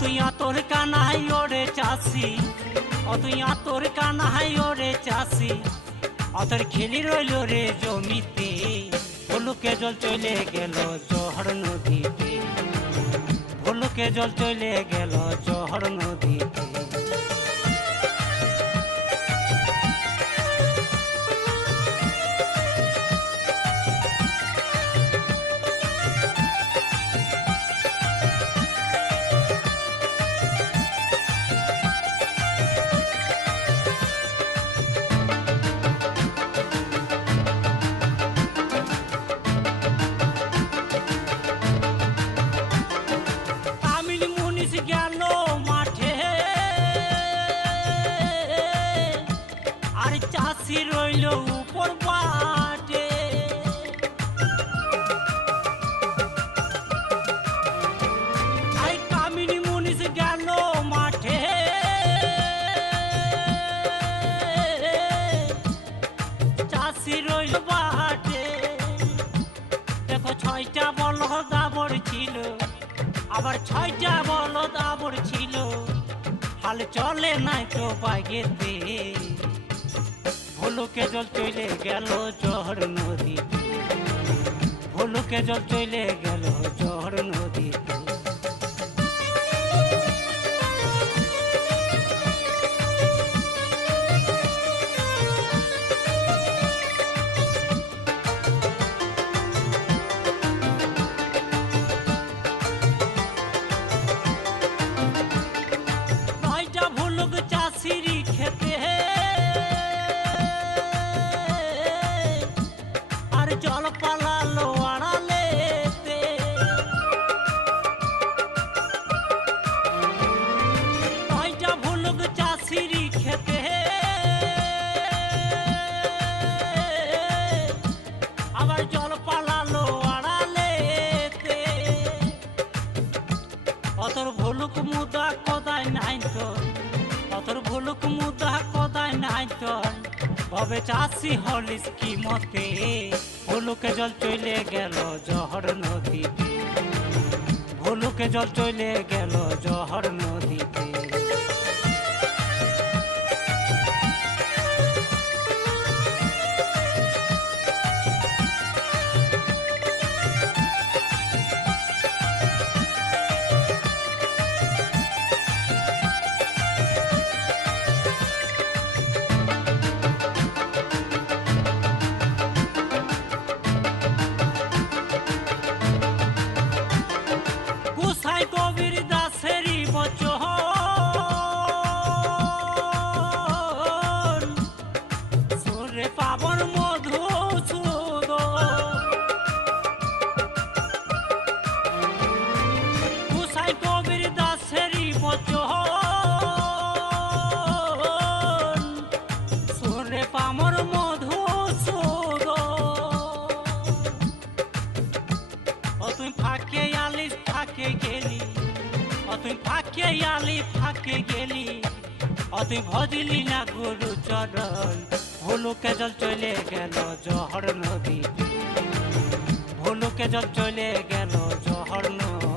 তুই তোর কানাই ওরে চাষি, তুই তোর কানাই ওরে চাষি, অতর খেলি রইল রে জমিতে, ভুলুকে জল চলে গেল জহর নদীতে, ভুলুকে জল চলে গেল জহর নদীতে। গেল মাঠে আর চাষি রইল উপর বাটে, আই কামিনী মুনিশ গেল মাঠে চাষি রইল বাটে। দেখো 6টা বলদ আবর ছিল, আবার 6টা বলদ আবর ছিল, হাল চলে নাই তো বাগেতে, ভুলুকে জল চলে গেল জহর নদীতে, ভুলুকে জল চলে গেল জহর নদীতে। চাষিরি খেতে আর জল পালালো আড়ালেতে, কয়টা ভুলুক চাষিরি খেতে আবার জল পালালো আড়ালেতে, অতর ভুলুক মুদা কোদায় নাই তো, অতর ভুলুক মুদা কোদায় নাই তোর, ভবে চাষি হলিস কি মতে, ভুলুকে জল চলে গেল জহর নদীতে, ভুলুকে জল চলে গেল জহর নদীতে। কবির দাসেরই বচন সুরে পাবন মধুসূদন, গোসাই কবির দাসেরই বচন সুরে পামর মধুসূদন। তুই ফাঁকে আলিস ফাঁকে গেলি, তুই ফাঁকে আলি ফাঁকে গেলি, তুই ভজলি না গুরু চরণ, ভুলুকে জল চলে গেল জহর নদীতে, ভুলুকে জল চলে গেল জহর নদীতে।